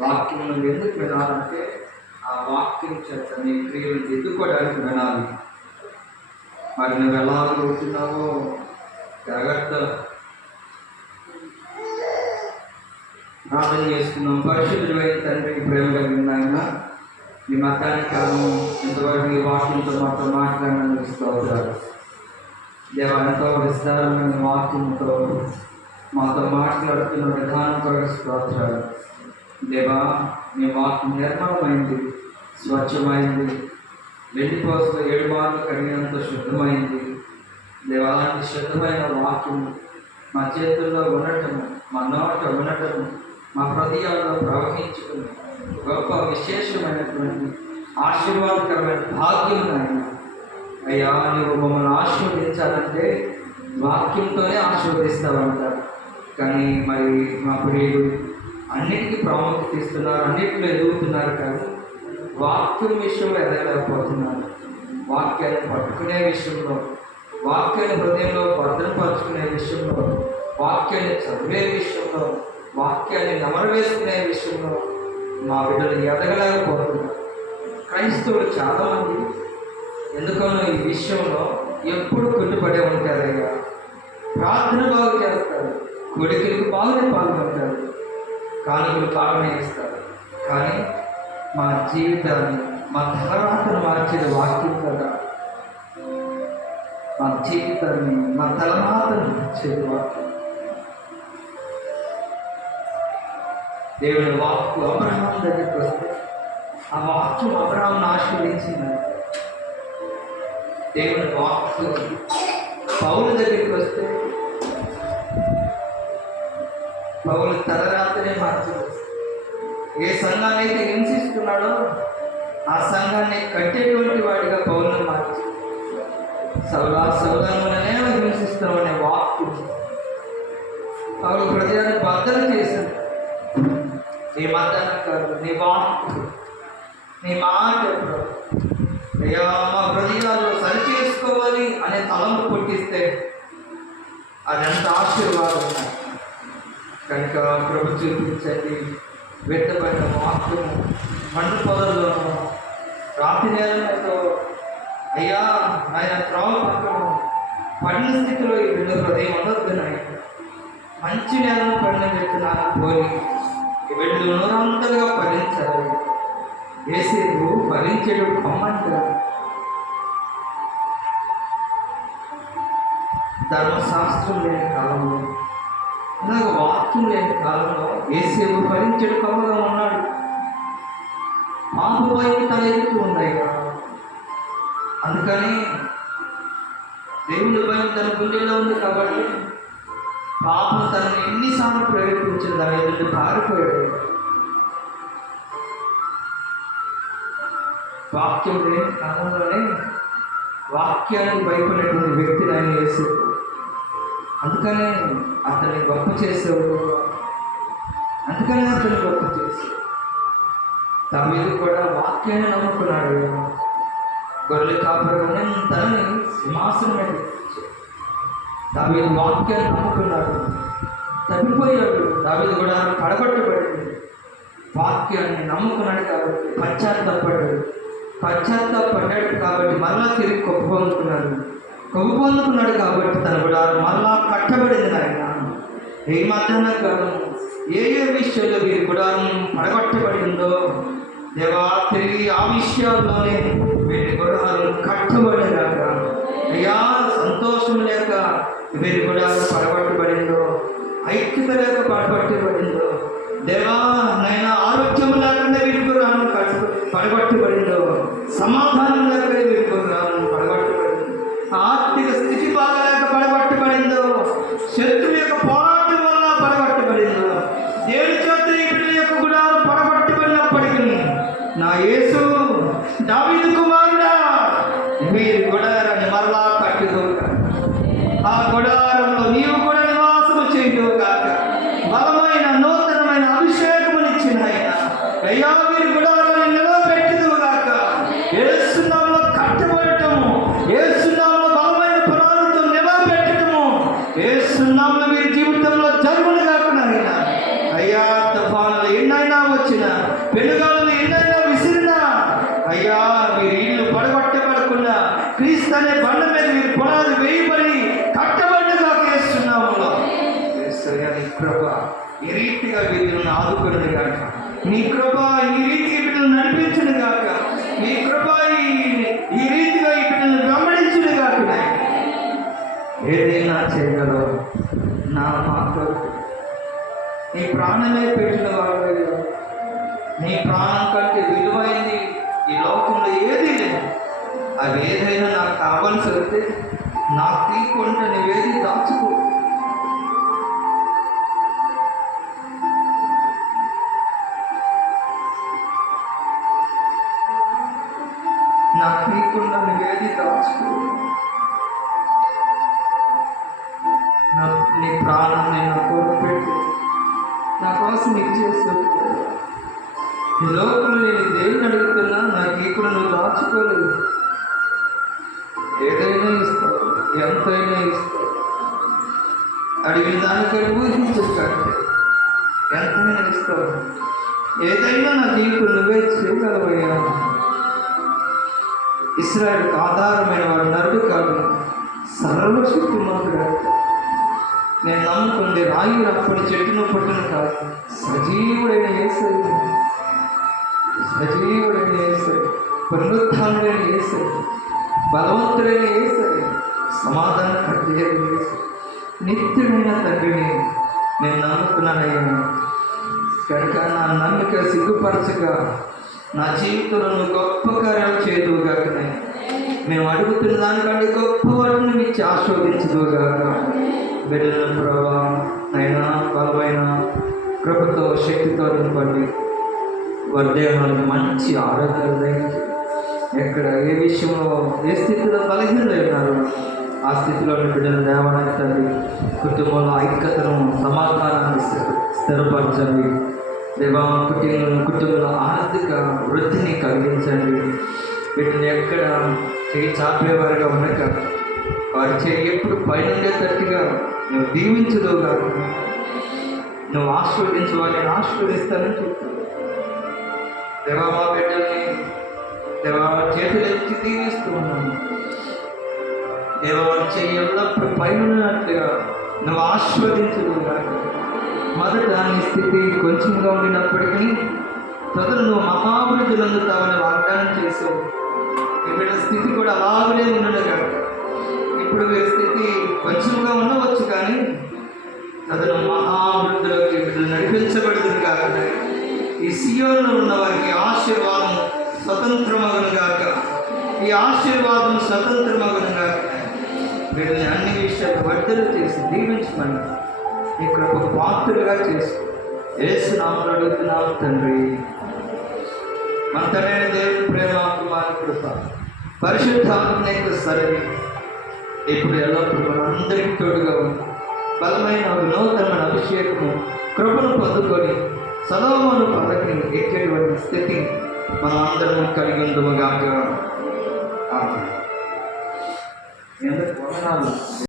వాక్యం నువ్వు ఎందుకు వినాలంటే ఆ వాక్యం చేత నీ క్రియలు ఎదుర్కోవడానికి వినాలి. మరి నువ్వు ఎలా కోరుతున్నావో జాగ్రత్త. ప్రార్థన చేసుకున్నాం. పరిశుద్ధుడైన తండ్రి, ప్రేమ కలిగిన ఆయన, ఈ మధ్యాహ్న కాలం ఇంతవరకు ఈ వాక్యంతో మాతో మాట్లాడినందుకు స్తోత్రాలు దేవా. ఎంతో విస్తారమైన వాక్యంతో మాతో మాట్లాడుతున్న విధానం కొరకు స్తోత్రాలు దేవా. నీ వాక్యం నిర్మలమైంది, స్వచ్ఛమైంది, వెండిపోసలో 7 మార్లు కడిగినంత శుద్ధమైంది దేవా. అలాంటి శుద్ధమైన వాక్యం మా చేతుల్లో ఉండటము, మా నోట ఉండటము, మా హృదయాల్లో ప్రవహించుకుని గొప్ప విశేషమైనటువంటి ఆశీర్వాదకరమైన భాగ్యం నాయన. అయ్యా, నువ్వు మమ్మల్ని ఆశీర్వదించాలంటే వాక్యంతోనే ఆశీర్వదిస్తావంటారు. కానీ మరి మా ప్రియులు అన్నిటికీ ప్రాముఖ్యత ఇస్తున్నారు, అన్నింటిలో ఎదుగుతున్నారు, కానీ వాక్యం విషయంలో ఎదగలేకపోతున్నారు. వాక్యాన్ని పట్టుకునే విషయంలో, వాక్యాన్ని హృదయంలో భద్రపరుచుకునే విషయంలో, వాక్యాన్ని చదివే విషయంలో, వాక్యాన్ని నమరవేసుకునే విషయంలో మా బిడ్డలు ఎదగలేకపోతున్నారు. క్రైస్తవులు చాలామంది ఎందుకనో ఈ విషయంలో ఎప్పుడు కుంటుపడే ఉంటారయ్యా. ప్రార్థన బాగు చేస్తారు, కోడికలకు బాగానే పాల్గొంటారు, కానుకలు బాగానే ఇస్తారు, కానీ మా జీవితాన్ని, మా తలరాతను మార్చిన వాక్యం కదా. మా జీవితాన్ని, మా తలరాతను మార్చేది వాక్యం. దేవుని వాక్కు అబ్రహాం దగ్గరికి వస్తే ఆ వాక్యం అబ్రహాంను ఆశీర్వదించింది. దేవుని వాక్కు పౌలు దగ్గరికి వస్తే పౌలు తలరాతనే మార్చింది. ఏ సంఘాన్ని అయితే హింసిస్తున్నాడో ఆ సంఘాన్ని కట్టేటువంటి వాడిగా పౌలను మార్చి సౌలానే హింసిస్తామనే వాక్కు పౌలు హృదయాన్ని బద్దలు చేశాడు. నీ మద్దన కాదు, నీ వాక్కు, నీ మాట అయ్యా మా హృదయాల్లో సరి చేసుకోవాలి అనే తలంపు పుట్టిస్తే అదంత ఆశీర్వాదం ఉన్నాయి. కనుక ప్రభు చూపించండి వ్యక్తమైన వాక్యము మండు పొదల్లోనూ రాతి నేలతో అయ్యా ఆయన త్రావ పక్కన పడిన స్థితిలో ఈ బిడ్డ హృదయం ఉండొద్దున్నాయి. మంచి నేలను పడిన వ్యక్తులను పోయి ఈ బిడ్డలు నూరంతలుగా ఫలించాలి. ఏసేపు ఫలించేడు పొమ్మంటారు. ధర్మశాస్త్రం లేని కాలంలో, ఇలాగ వాక్యం లేని కాలంలో ఏసేపు ఫలించేడు కొమ్మగా ఉన్నాడు. పాపం వైపు తల ఎదుగుతూ ఉన్నాయి కదా. అందుకని దేవుని భయం తన గుండెలో ఉంది కాబట్టి పాపం తనని ఎన్నిసార్లు ప్రేరేపించింది, దాని ఎదుటి పారిపోయాడు. వాక్యం లేని కాలంలోనే వాక్యానికి భయపడినటువంటి వ్యక్తిని ఆయన వేసాడు. అందుకనే అతన్ని గొప్ప చేసేవాడు, అందుకనే అతన్ని గొప్ప చేశాడు. దావీదు కూడా వాక్యాన్ని నమ్ముకున్నాడు. గొర్రెల కాపరిగానే తనని సింహాసనం మీద దావీదు వాక్యాన్ని నమ్ముకున్నాడు, తప్పిపోయాడు. దావీదు కూడా పడగొట్టబడింది. వాక్యాన్ని నమ్ముకున్నాడు కాబట్టి పశ్చాత్తాపడ్డాడు కాబట్టి మరలా తిరిగి కొవ్వు పొందుకున్నాడు కాబట్టి తన గుడారం మరలా కట్టబడింది. ఆయన ఏ మధ్యాహ్న కాలం ఏ విషయంలో వీరి గుడారం పడగొట్టబడిందో దేవా, తిరిగి ఆ విషయాల్లోనే వీరి గుడారం కట్టబడినాక అయ్యా సంతోషం లేక వీరి గుడారం పడగొట్టబడిందో, ఐక్యత లేక పడగొట్టబడిందో దేవా, నైనా ఆరోగ్యం లేకుండా వీరి గుడారం పడగొట్టబడిందో, సమాధానం లేక వీరి గుడారం పడగొట్టబడిందో, ఆర్థిక స్థితి బాగలేక పడగొట్టబడిందో, శత్రువు యొక్క పోరాటం వల్ల పడగొట్టబడిందో, దేవుని చేత ఈ బిడ్డల యొక్క గుడారం పడగొట్టబడినప్పటికీ నా యేసు దావీదు కుమారుడా, వీరి గుడారాన్ని మరలా కట్టుకోక, ఆ గుడారంలో నీవు కూడా నివాసము చేయుగాక. బలమైన నూతనమైన అభిషేకమునిచ్చిన ఆయన అయ్యా వీరి గుడారాన్ని నిలబెట్టుదుగాక. యేసు నామములో కట్టబడటము, యేసు నామములో బలమైన పునాదులతో నిలబెట్టడము, యేసు నామములో వీరి జీవితంలో జరుగునుగాక. నాయన అయ్యా తుఫానులు ఎన్న ఎన్నైనా వచ్చిన, పెనుగాలను ఎన్నైనా విసిరినా, అయ్యా మీరు ఇల్లు పడగొట్టబడకుండా క్రీస్తు అనే బండ మీద మీరు పునాది వేయబడి కట్టబడిగా చేస్తున్నాము. నీ కృప ఈ రీతిగా వీళ్ళని ఆదుకున్నది కాక, నీ కృప ఈ రీతిగా వీళ్ళని నడిపించును కాక, నీ కృప ఈ రీతిగా ఈ బిడ్డలను వెంబడించును కాక. ఏదైనా చేయగలవు నా మాట, నీ ప్రాణమే పెట్టిన వాడు, నీ ప్రాణం కంటే విలువైంది ఈ లోకంలో ఏది లేదు. అవి ఏదైనా నాకు కావాల్సి వస్తే నాకు తీయకుండా నువ్వేది దాచుకో. నాకు తీయకుండా నువ్వేది దాచుకో. నీ ప్రాణం నేను కోరుపెట్టి నా కోసం ఇచ్చేస్తావు. ఈ లోకంలో నేను దేన్ని అడుగుతున్నా నాకు ఇప్పుడు నువ్వు దాచుకోలేదు. ఏదైనా ఇస్తావు, ఎంతైనా ఇస్తావు. అడిగిన దానికని ఊహించకంటే ఎంతైనా ఇస్తావు. ఏదైనా నాకు ఇప్పుడు నువ్వే చేయగలవయ్యా. ఇశ్రాయేలుకు ఆధారమైన వాడు నరుడు కాదు, సర్వశక్తి మాత్రమే. నేను నమ్ముకుంది రాయి రప్పని చెట్టును పట్టును కాదు, సజీవుడైన యేసయ్య, సజీవుడైన యేసయ్య, పునరుత్థానుడైన యేసయ్య, బలవంతుడైన యేసయ్య, సమాధానకర్త అయిన యేసయ్య, నిత్యుడైన తండ్రిని నేను నమ్ముకున్నానయ్యా. కనుక నా నమ్మిక సిగ్గుపరచక నా జీవితంలో గొప్ప కార్యాలు చేయదువుగాక. మేము అడుగుతున్న దానికంటే గొప్ప వాటిని ఇచ్చి ఆస్వాదించదువుగాక. బిడ్డలను ప్రభా అయినా బలమైన కృపతో శక్తితో నింపండి. వారి దేహాలకు మంచి ఆరోగ్యాలు దయచేయండి. ఎక్కడ ఏ విషయంలో ఏ స్థితిలో బలహీనలు ఉన్నారు ఆ స్థితిలో బిడ్డలు దేవనండి. కుటుంబంలో ఐక్యతను సమాధానాన్ని స్థిరపరచండి. దేవా కుటుంబంలో ఆర్థిక వృద్ధిని కలిగించండి. వీటిని ఎక్కడ చేయి చాపేవారుగా ఉండక వారి చేయి ఎప్పుడు పైనుండేటట్టుగా నువ్వు దీవించదు కాదు. నువ్వు ఆశీర్వదించు, వారిని ఆశీర్వదిస్తానని చెప్తావు. దేవా మా బిడ్డల్ని దేవా చేతులెత్తి దీవిస్తూ ఉన్నాను. దేవా వారి చేయి ఎల్లప్పుడు పైనున్నట్లుగా నువ్వు ఆశీర్వదించదు కాదు. మొదట నీ స్థితి కొంచెంగా ఉండినప్పటికీ తొదరు నువ్వు మహాభివృద్ధులు అందుతావని వాగ్దానం చేసావు. ఇక్కడ స్థితి కూడా అలాగనే ఉండదు కాదు. ఇప్పుడు వీరి స్థితి కొంచెంగా ఉండవచ్చు, కానీ అతను మహాభివృద్ధిలోకి వీళ్ళు నడిపించబడుతుంది కాక. ఈ సియోనులో ఉన్న వారికి ఆశీర్వాదం స్వతంత్రమగను గాక. ఈ ఆశీర్వాదం స్వతంత్రమగను గాక. వీళ్ళని అన్ని విషయాలు వర్ధలు చేసి దీవించమని నీ కృప పాత్రగా చేసి యేసు నామములో అడుగుతున్నాము తండ్రి. మన తండ్రి దేవుని ప్రేమ, కుమారుని కృప, పరిశుద్ధాత్మ యొక్క సరిని ఇప్పుడు ఎల్లప్పుడూ మనందరికీ తోడుగా ఉంది. బలమైన నూతనమైన అభిషేకము కృపను పొందుకొని సొలొమోను పదవిని ఎక్కేటువంటి స్థితి మనం అందరం కలిగి ఉందముగాక.